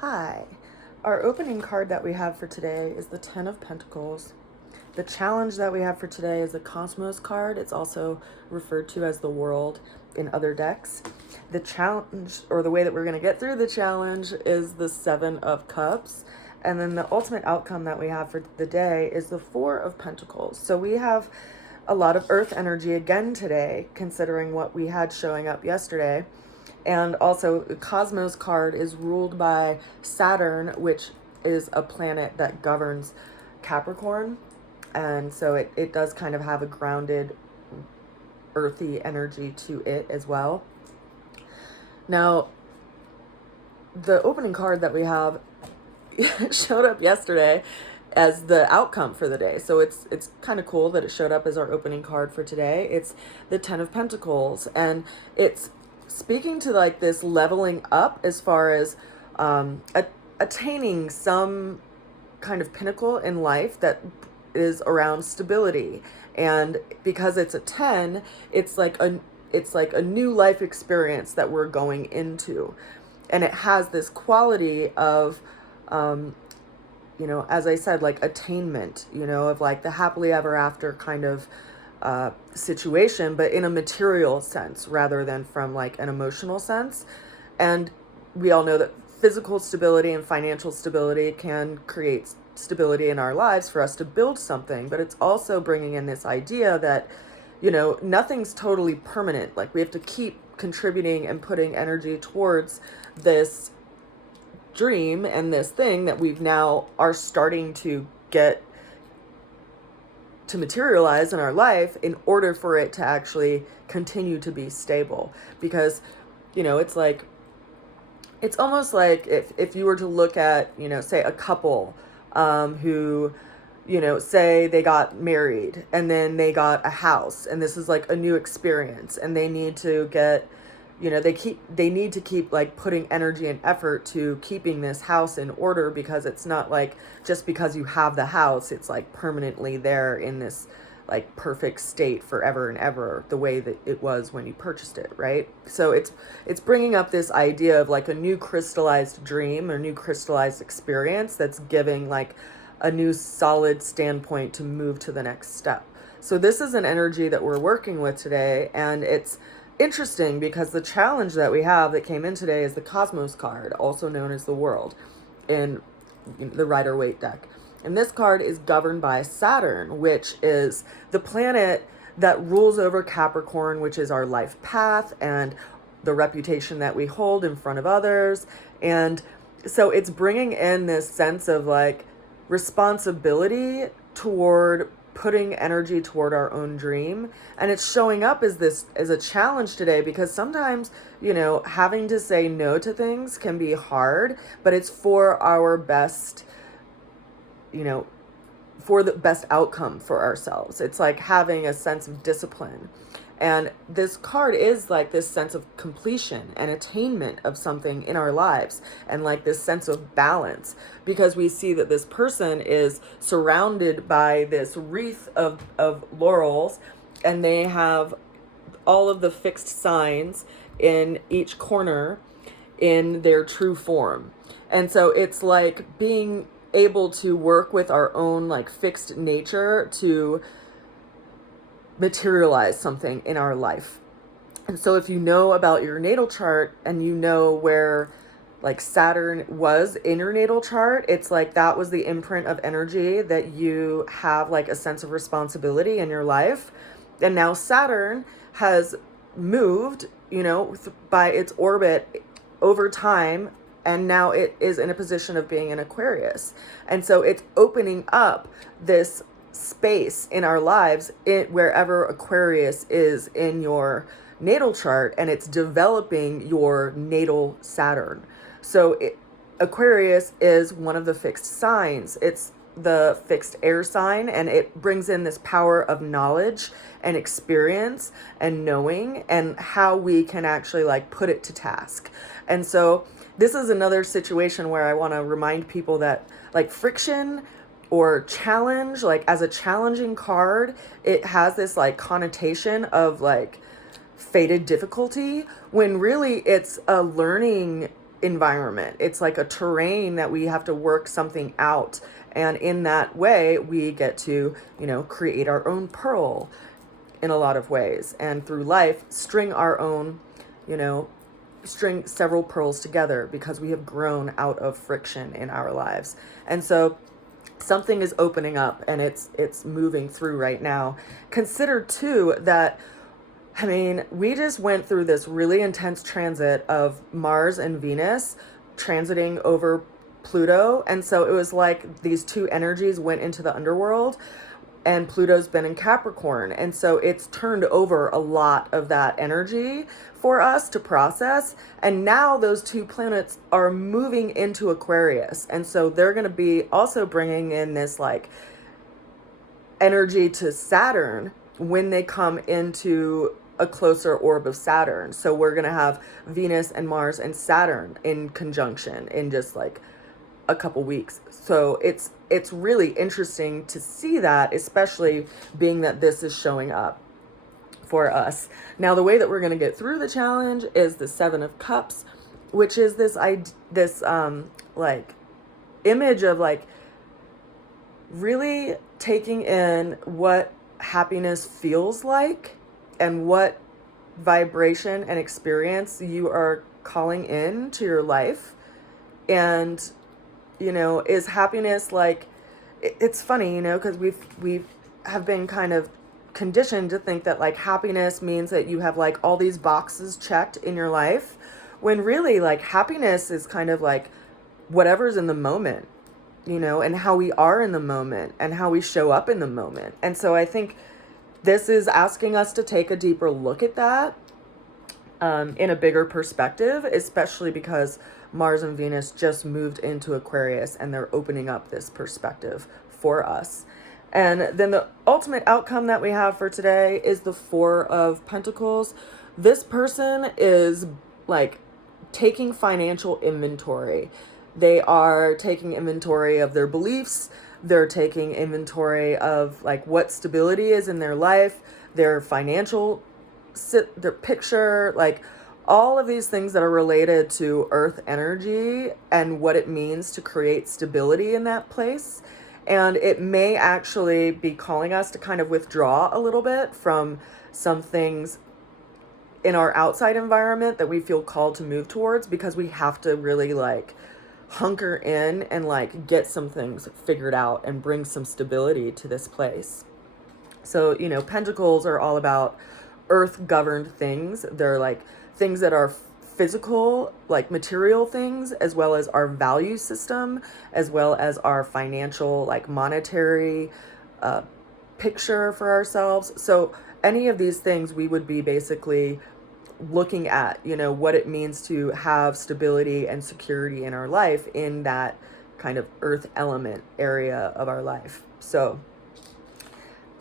Hi. Our opening card that we have for today is the Ten of Pentacles. The challenge that we have for today is the Cosmos card. It's also referred to as the World in other decks. The challenge, or the way that we're going to get through the challenge, is the Seven of Cups. And then the ultimate outcome that we have for the day is the Four of Pentacles. So we have a lot of earth energy again today, considering what we had showing up yesterday. And also, the Cosmos card is ruled by Saturn, which is a planet that governs Capricorn. And so it does kind of have a grounded, earthy energy to it as well. Now, the opening card that we have showed up yesterday as the outcome for the day. So it's kind of cool that it showed up as our opening card for today. It's the Ten of Pentacles, and it's speaking to like this leveling up as far as attaining some kind of pinnacle in life that is around stability. And because it's a 10, it's like a new life experience that we're going into, and it has this quality of as I said, like attainment, of like the happily ever after kind of situation, but in a material sense rather than from like an emotional sense. And we all know that physical stability and financial stability can create stability in our lives for us to build something, but it's also bringing in this idea that, nothing's totally permanent. Like we have to keep contributing and putting energy towards this dream and this thing that we've now are starting to get to materialize in our life in order for it to actually continue to be stable. Because it's almost like if you were to look at say a couple who say they got married and then they got a house, and this is like a new experience, and they need to get they need to keep like putting energy and effort to keeping this house in order, because it's not like just because you have the house, it's like permanently there in this like perfect state forever and ever, the way that it was when you purchased it, right? So it's bringing up this idea of like a new crystallized dream or new crystallized experience that's giving like a new solid standpoint to move to the next step. So this is an energy that we're working with today, and it's interesting because the challenge that we have that came in today is the Cosmos card, also known as the World, in the Rider-Waite deck. And this card is governed by Saturn, which is the planet that rules over Capricorn, which is our life path and the reputation that we hold in front of others. And so it's bringing in this sense of like responsibility toward putting energy toward our own dream. And it's showing up as a challenge today, because sometimes having to say no to things can be hard, but it's for our best, for the best outcome for ourselves. It's like having a sense of discipline. And this card is like this sense of completion and attainment of something in our lives, and like this sense of balance, because we see that this person is surrounded by this wreath of laurels, and they have all of the fixed signs in each corner in their true form. And so it's like being able to work with our own like fixed nature to materialize something in our life. And so if you know about your natal chart and you know where like Saturn was in your natal chart, it's like that was the imprint of energy that you have like a sense of responsibility in your life. And now Saturn has moved, by its orbit over time, and now it is in a position of being an Aquarius. And so it's opening up this space in our lives wherever Aquarius is in your natal chart, and it's developing your natal Saturn. So Aquarius is one of the fixed signs. It's the fixed air sign, and it brings in this power of knowledge and experience and knowing, and how we can actually like put it to task. And so this is another situation where I want to remind people that like friction or challenge, like as a challenging card, it has this like connotation of like fated difficulty, when really it's a learning environment. It's like a terrain that we have to work something out. And in that way, we get to, create our own pearl in a lot of ways. And through life, string our own, string several pearls together because we have grown out of friction in our lives. And so something is opening up and it's moving through right now. Consider too that, we just went through this really intense transit of Mars and Venus transiting over Pluto. And so it was like these two energies went into the underworld, and Pluto's been in Capricorn. And so it's turned over a lot of that energy for us to process. And now those two planets are moving into Aquarius. And so they're going to be also bringing in this like energy to Saturn when they come into a closer orb of Saturn. So we're going to have Venus and Mars and Saturn in conjunction in just like a couple weeks. So it's really interesting to see that, especially being that this is showing up for us. Now, the way that we're going to get through the challenge is the 7 of Cups, which is this like image of like really taking in what happiness feels like and what vibration and experience you are calling in to your life. And is happiness like, it's funny, because we have been kind of conditioned to think that like happiness means that you have like all these boxes checked in your life, when really like happiness is kind of like whatever's in the moment, and how we are in the moment and how we show up in the moment. And so I think this is asking us to take a deeper look at that in a bigger perspective, especially because Mars and Venus just moved into Aquarius and they're opening up this perspective for us. And then the ultimate outcome that we have for today is the 4 of Pentacles. This person is like taking financial inventory. They are taking inventory of their beliefs. They're taking inventory of like what stability is in their life, their financial, their picture, like all of these things that are related to earth energy and what it means to create stability in that place. And it may actually be calling us to kind of withdraw a little bit from some things in our outside environment that we feel called to move towards, because we have to really like hunker in and like get some things figured out and bring some stability to this place. So, Pentacles are all about earth governed things. They're like things that are physical, like material things, as well as our value system, as well as our financial, like monetary picture for ourselves. So any of these things we would be basically looking at, what it means to have stability and security in our life in that kind of earth element area of our life. So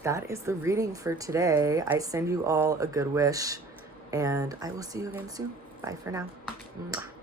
that is the reading for today. I send you all a good wish, and I will see you again soon. Bye for now. Mwah.